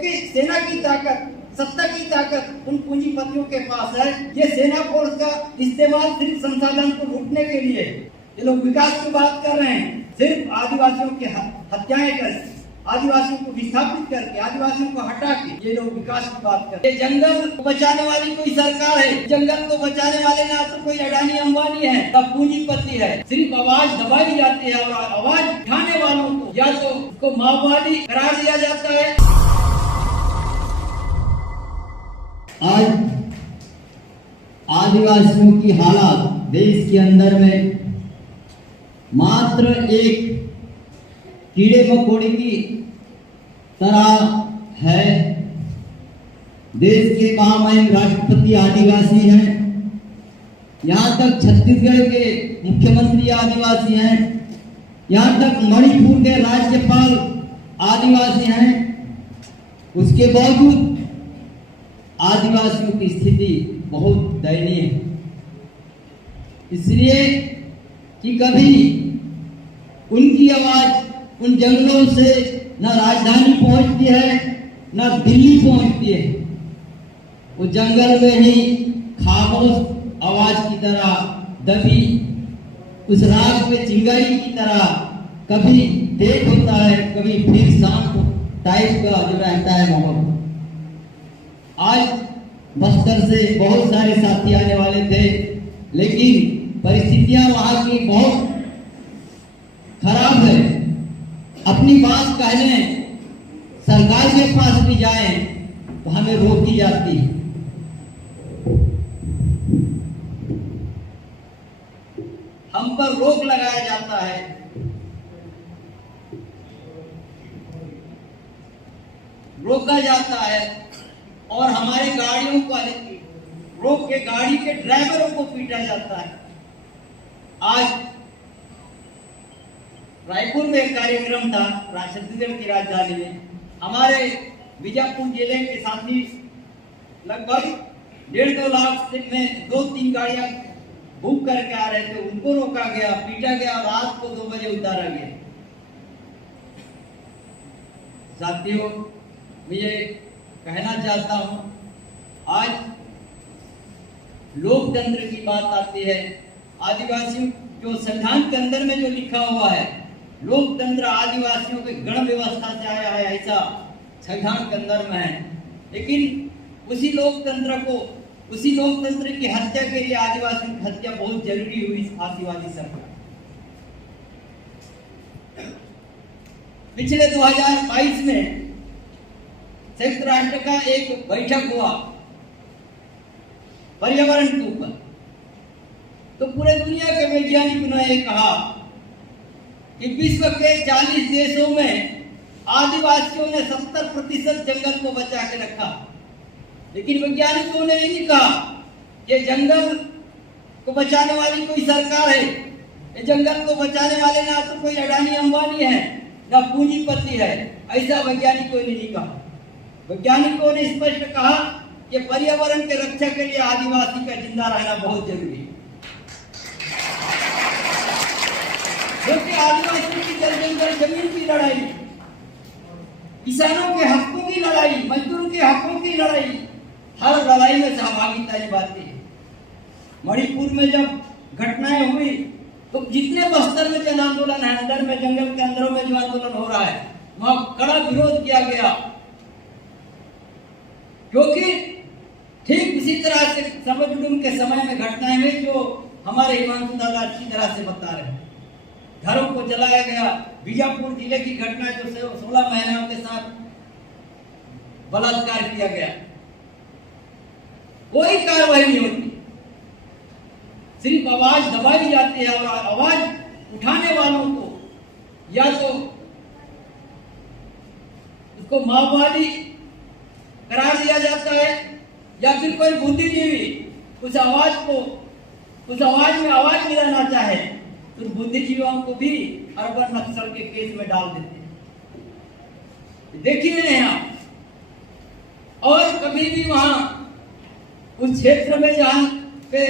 कि सेना की ताकत, सत्ता की ताकत उन पूंजीपतियों के पास है। ये सेना फोर्स का इस्तेमाल सिर्फ संसाधन को लूटने के लिए। ये लोग विकास की बात कर रहे हैं, सिर्फ आदिवासियों की हत्याएं कर, आदिवासियों को विस्थापित करके, आदिवासियों को हटा के ये लोग विकास की बात कर रहे हैं। जंगल को बचाने वाली कोई सरकार है, जंगल को बचाने वाले ना तो कोई अडानी अंबानी है ना पूंजीपति है। सिर्फ आवाज दबाई जाती है और आवाज उठाने वालों को या तो उसको माओवादी करार दिया जाता है। आज आदिवासियों की हालत देश के अंदर में मात्र एक कीड़े मकोड़े की तरह है। देश के महामहिम राष्ट्रपति आदिवासी हैं, यहाँ तक छत्तीसगढ़ के मुख्यमंत्री आदिवासी हैं, यहाँ तक मणिपुर के राज्यपाल आदिवासी हैं। उसके बावजूद आदिवासियों की स्थिति बहुत दयनीय है, इसलिए कि कभी उनकी आवाज उन जंगलों से न राजधानी पहुंचती है न दिल्ली पहुंचती है। वो जंगल में ही खामोश आवाज की तरह दबी, उस राग में चिंगारी की तरह कभी तेज होता है, कभी फिर शांत टाइप का जो रहता है माहौल। आज बस्तर से बहुत सारे साथी आने वाले थे, लेकिन परिस्थितियां वहां की बहुत खराब है। अपनी बात कहने सरकार के पास भी जाएं तो हमें रोकी जाती है। हम पर रोक लगाया जाता है। रोका जाता है और हमारे गाड़ियों को रोक के गाड़ी के ड्राइवरों को पीटा जाता है। आज रायपुर में एक कार्यक्रम था, छत्तीसगढ़ की राजधानी में। हमारे बीजापुर जिले के साथी लगभग 1.5 लाख में 2-3 गाड़ियां बुक करके आ रहे थे, उनको रोका गया, पीटा गया और रात को 2 बजे उतारा गया। साथियों, मैं ये कहना चाहता हूं, आज लोकतंत्र की बात आती है। आदिवासियों जो संविधान के अंदर में जो लिखा हुआ है, लोकतंत्र आदिवासियों के गण व्यवस्था से आया है, ऐसा संविधान के अंदर में है। लेकिन उसी लोकतंत्र की हत्या के लिए आदिवासियों की हत्या बहुत जरूरी हुई फांसीवादी सरकार। पिछले 2022 में संयुक्त राष्ट्र का एक बैठक हुआ पर्यावरण के ऊपर, तो पूरे दुनिया के वैज्ञानिकों ने कहा कि विश्व के 40 देशों में आदिवासियों ने 70% जंगल को बचा के रखा। लेकिन वैज्ञानिकों ने ये नहीं कहा कि जंगल को बचाने वाली कोई सरकार है, ये जंगल को बचाने वाले ना तो कोई अडानी अंबानी है ना पूंजीपति है। ऐसा वैज्ञानिकों ने नहीं कहा। वैज्ञानिकों ने स्पष्ट कहा कि पर्यावरण के रक्षा के लिए आदिवासी का जिंदा रहना बहुत जरूरी है, क्योंकि आदिवासियों की जंगल जमीन की लड़ाई, किसानों के हकों की लड़ाई, मजदूरों के हकों की लड़ाई, हर लड़ाई में सहभागिता निभाती है। मणिपुर में जब घटनाएं हुई तो जितने बस्तर में जन आंदोलन है, अंदर में जंगल के अंदरों में जो आंदोलन हो रहा है, वहां कड़ा विरोध किया गया, क्योंकि ठीक उसी तरह से समझ के समय में घटनाएं हुई जो हमारे हिमांशु दादा अच्छी तरह से बता रहे हैं। घरों को जलाया गया। बीजापुर जिले की घटना जो 16 महिलाओं के साथ बलात्कार किया गया, कोई कार्रवाई नहीं होती, सिर्फ आवाज दबाई जाती है और आवाज उठाने वालों को या तो उसको माओवादी करार दिया जाता है या फिर कोई बुद्धिजीवी उस आवाज में आवाज मिलाना चाहे तो बुद्धिजीवियों को भी अर्बन नक्सल के केस में डाल देते हैं। देखिए यहाँ, और कभी भी वहां उस क्षेत्र में जहां पे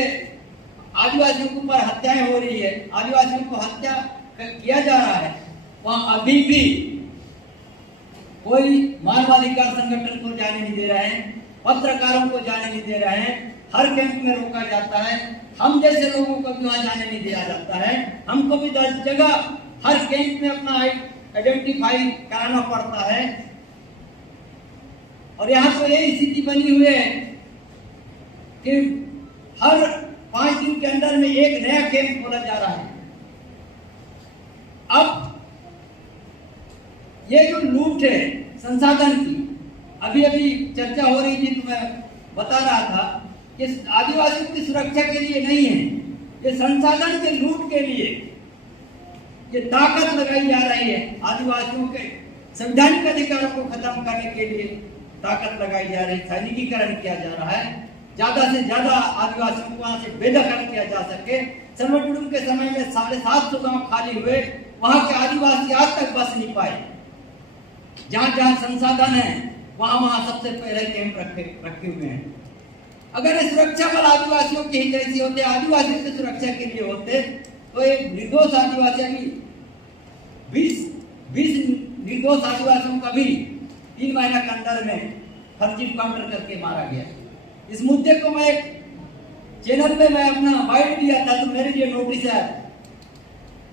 आदिवासियों के ऊपर हत्याएं हो रही है, आदिवासियों को हत्या किया जा रहा है, वहां अभी भी कोई मानवाधिकार संगठन को जाने नहीं दे रहे हैं, पत्रकारों को जाने नहीं दे रहे हैं, हर कैंप में रोका जाता है। हम जैसे लोगों को भी वहां जाने नहीं दिया जाता है। हमको भी 10 जगह हर कैंप में अपना आइडेंटिफाई कराना पड़ता है। और यहाँ तो ये स्थिति बनी हुई है कि हर 5 दिन के अंदर में एक नया कैंप खोला जा रहा है। अब ये जो लूट है संसाधन की, अभी अभी चर्चा हो रही थी तो मैं बता रहा था कि आदिवासियों की सुरक्षा के लिए नहीं है, ये संसाधन के लूट के लिए ये ताकत लगाई जा रही है। आदिवासियों के संवैधानिक अधिकारों को खत्म करने के लिए ताकत लगाई जा रही है, सैनिकीकरण किया जा रहा है। ज्यादा से ज्यादा आदिवासियों को वहां से बेदखल किया जा सके। सर्वटुडुम के समय में 750 गांव खाली हुए, वहां के आदिवासी आज तक बस नहीं पाए। जहां जहां संसाधन है वहां सबसे पहले कैंप रखे हुए हैं। अगर ये सुरक्षा बल आदिवासियों के हित से होते, आदिवासियों की सुरक्षा के लिए होते, तो एक निर्दोष आदिवासी अभी 20 निर्दोष आदिवासियों का भी 3 महीने के अंदर में फर्जी काउंटर करके मारा गया। इस मुद्दे को मैं एक चैनल पे मैं अपना बाइट दिया था, तो मेरे लिए नोटिस है,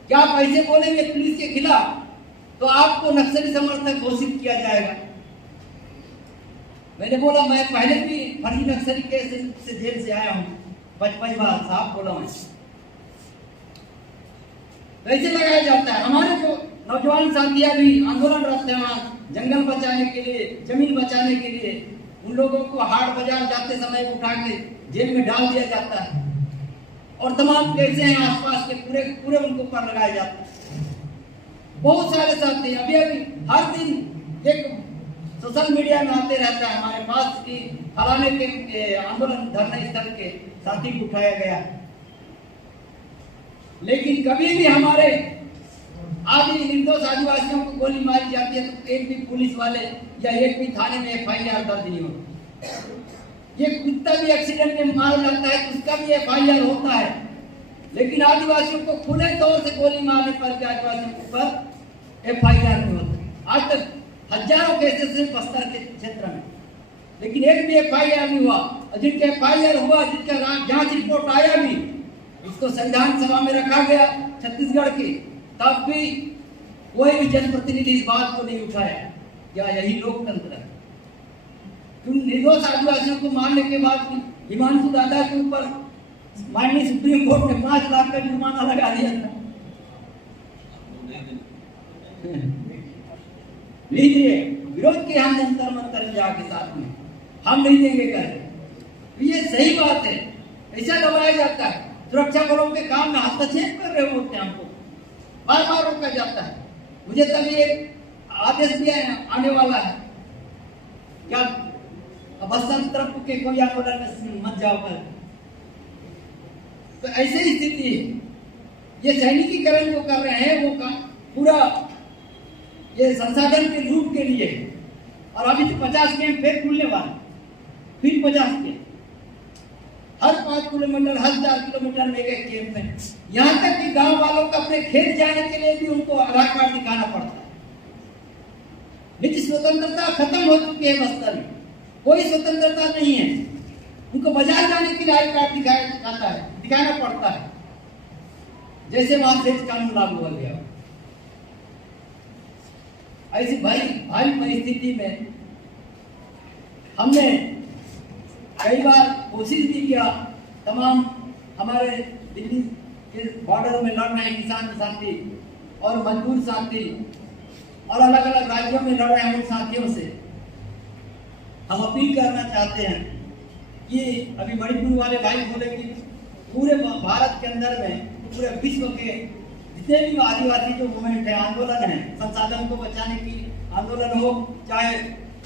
क्या आप ऐसे बोलेंगे पुलिस के खिलाफ तो आपको नक्सली समर्थक घोषित किया जाएगा। मैंने बोला मैं पहले भी फर्जी नक्सली केस से जेल से आया हूं, 55 बार साहब बोला हूं। कैसे लगाया जाता है? हमारे जो नौजवान साथियां भी आंदोलन रखते हैं वहां जंगल बचाने के लिए, जमीन बचाने के लिए, उन लोगों को हाट बाजार जाते समय उठा के जेल में डाल दिया जाता है और तमाम केसें हैं आसपास के पूरे उनको पर लगाए जाते हैं। बहुत सारे साथी अभी हर दिन एक सोशल मीडिया में आते रहता है हमारे पास कि फलाने के आंदोलन धरना स्थल के साथी को उठाया गया, लेकिन कभी भी हमारे आदि निर्दोष आदिवासियों को गोली मारी जाती है तो एक भी पुलिस वाले या एक भी थाने में FIR दर्ज नहीं होती। ये कुत्ता भी एक्सीडेंट में मारा जाता है तो उसका भी FIR होता है, लेकिन आदिवासियों को खुले तौर से गोली मारने पर आदिवासियों के ऊपर FIR नहीं होता। आज तक हजारों केसेस हैं बस्तर के क्षेत्र में, लेकिन एक भी FIR नहीं हुआ। और जिनके FIR हुआ, जिनका जांच रिपोर्ट आया भी, उसको संविधान सभा में रखा गया छत्तीसगढ़ की, तब भी कोई भी जनप्रतिनिधि इस बात को नहीं उठाया। क्या यही लोकतंत्र है? तुम निर्दोष आदिवासियों को मारने के बाद हिमांशु दादा के ऊपर माननीय सुप्रीम कोर्ट ने 5 लाख का जुर्माना लगा दिया था। लीजिए, विरोध किया हम जंतर मंतर के साथ में, हम नहीं देंगे कर। ये सही बात है, ऐसा दबाया जाता है। सुरक्षा बलों के काम में हस्तक्षेप कर रहे होते हैं, हमको बार बार रोका जाता है। मुझे तभी एक आदेश दिया आने वाला है, क्या बस्तर तरफ के कोई आंदोलन में मत जाओ कर। तो ऐसे ही स्थिति है। ये सैनिकीकरण जो कर रहे हैं वो पूरा ये संसाधन के लूट के लिए, और अभी तो 50 कैंप फिर खुलने वाले, फिर 50 कैंप हर 5 किलोमीटर, हर 4 किलोमीटर में एक कैंप है। यहाँ तक कि गांव वालों को अपने खेत जाने के लिए भी उनको आधार कार्ड दिखाना पड़ता है। निजी स्वतंत्रता खत्म हो चुकी है बस्तर में, कोई स्वतंत्रता नहीं है। उनको बाजार जाने के लिए आई कार्ड दिखाना पड़ता है, जैसे वहां से कानून लागू हो गया। ऐसी भारी परिस्थिति में हमने कई बार कोशिश भी किया, तमाम हमारे दिल्ली के बॉर्डर में लड़ रहे किसान साथी और मजदूर साथी और अलग अलग राज्यों में लड़ रहे उन साथियों से हम अपील करना चाहते हैं कि अभी मणिपुर वाले भाई बोले कि पूरे भारत के अंदर में, पूरे विश्व के जितने भी आदिवासी जो मूवमेंट है, आंदोलन है, संसाधन को बचाने की आंदोलन हो, चाहे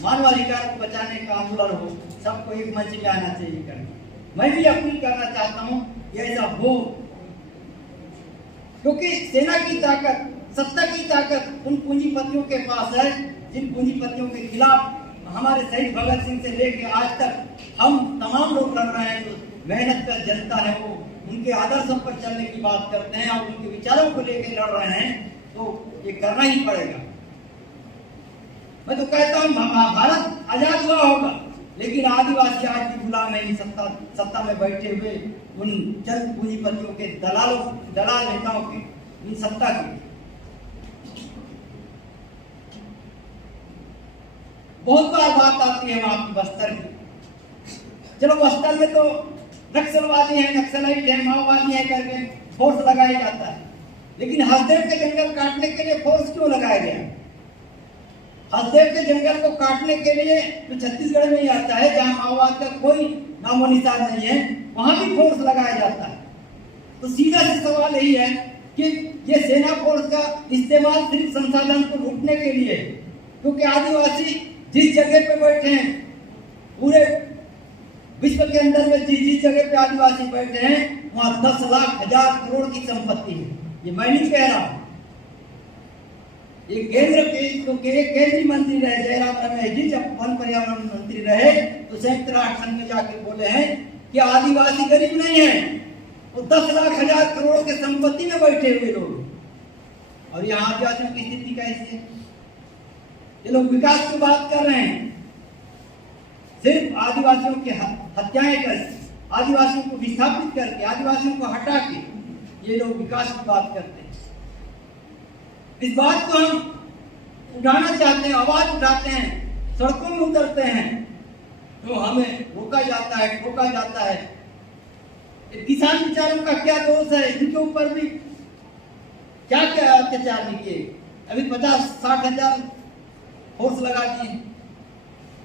मानवाधिकार को बचाने का आंदोलन हो, सबको एक मंच में आना चाहिए करके मैं भी अपील करना चाहता हूँ ये ऐसा हो, क्योंकि सेना की ताकत, सत्ता की ताकत उन पूंजीपतियों के पास है जिन पूंजीपतियों के खिलाफ हमारे शहीद भगत सिंह से लेकर आज तक हम तमाम लोग लड़ रहे हैं। जो मेहनत का जनता है वो उनके आदर्शों पर चलने की बात करते हैं और उनके विचारों को लेकर लड़ रहे हैं, तो ये करना ही पड़ेगा। मैं तो कहता हूँ भारत आजाद हुआ होगा, लेकिन आदिवासी आज भी गुलाम है इन सत्ता में बैठे हुए उन चंद पूंजीपतियों के दलाल नेताओं के, उन सत्ता के। बहुत बार बात आती है वहां की बस्तर की। चलो बस्तर में तो नक्सलवादी है, नक्सलाइट है, माओवादी है करके फोर्स लगाया जाता है, लेकिन हसदेव के जंगल काटने के लिए फोर्स क्यों लगाया गया? हसदेव के जंगल को काटने के लिए तो छत्तीसगढ़ में ही आता है जहां माओवाद का कोई नामो निशान नहीं है, वहां भी फोर्स लगाया जाता है। तो सीधा सा सवाल यही है कि ये सेना फोर्स का इस्तेमाल सिर्फ संसाधन को लूटने के लिए, क्योंकि आदिवासी जिस जगह पे बैठे हैं, पूरे विश्व के अंदर में जिस जगह पे आदिवासी बैठे हैं वहां 10 लाख 1000 करोड़ की संपत्ति है। ये मैं नहीं कह रहा हूं, ये केंद्रीय मंत्री रहे जयराम रमेश जी, जब वन पर्यावरण मंत्री रहे तो संयुक्त राष्ट्र संघ में जाके बोले हैं कि आदिवासी गरीब नहीं है, वो 10 लाख 1000 करोड़ के संपत्ति में बैठे हुए लोग। और यहाँ आदिवासियों की स्थिति कैसी है? ये लोग विकास की बात कर रहे हैं, सिर्फ आदिवासियों की हत्याएं करके, आदिवासियों को विस्थापित करके, आदिवासियों को हटा के ये लोग विकास की बात करते हैं। इस बात को हम उठाना चाहते हैं, आवाज उठाते हैं, सड़कों में उतरते हैं, तो हमें रोका जाता है, ठोका जाता है। किसान बेचारों का क्या दोष है? इनके ऊपर भी क्या क्या अत्याचार नहीं किए? अभी 50-60 हजार फोर्स लगा दिए।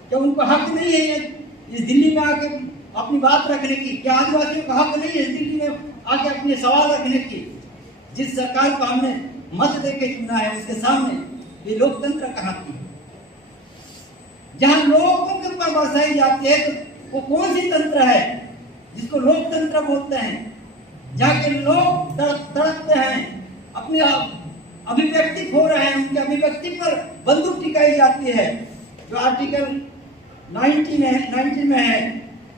क्या उनको हक नहीं है इस दिल्ली में आके अपनी बात रखने की? क्या आदिवासियों का हक नहीं है इस दिल्ली में आके अपने सवाल रखने की? जिस सरकार को हमने मत देके चुना है उसके सामने ये लोकतंत्र कहाँ की? जहां लोगों के ऊपर बरसाई जाती है तो वो कौन सी तंत्र है जिसको लोकतंत्र बोलते हैं? जहाँ के लोग तड़पते हैं, अपने अभिव्यक्ति खो रहे हैं, उनके अभिव्यक्ति पर बंदूक टिकाई जाती है, जो आर्टिकल 19 में है,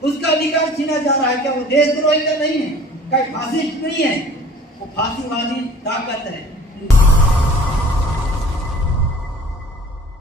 उसका अधिकार छीना जा रहा है। क्या वो देशद्रोही का नहीं है? क्या फासिस्ट नहीं है? वो फांसीवादी ताकत है।